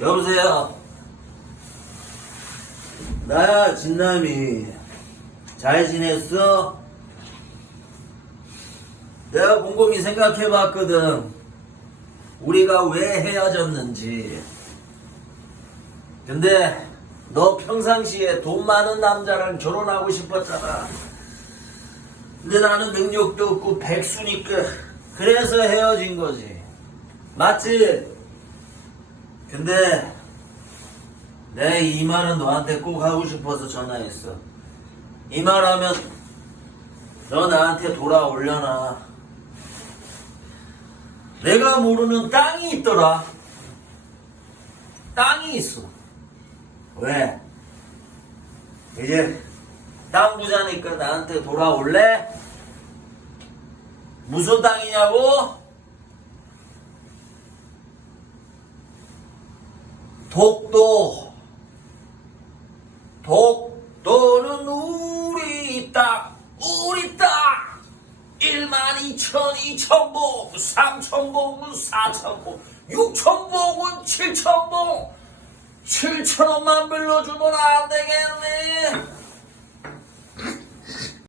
여보세요. 나야 진남이. 잘 지냈어? 내가 곰곰이 생각해봤거든. 우리가 왜 헤어졌는지. 근데 너 평상시에 돈 많은 남자랑 결혼하고 싶었잖아. 근데 나는 능력도 없고 백수니까 그래서 헤어진 거지. 맞지? 근데 내 이 말은 너한테 꼭 하고 싶어서 전화했어. 이 말하면 너 나한테 돌아올려나. 내가 모르는 땅이 있더라. 땅이 있어. 왜? 이제 땅 부자니까 나한테 돌아올래? 무슨 땅이냐고? 독도. 독도는 우리 땅, 우리 땅. 1만 2천, 2천 봉, 3천 봉은 4천 봉, 6천 봉은 7천 봉. 7천 원만 빌려주면 안 되겠니?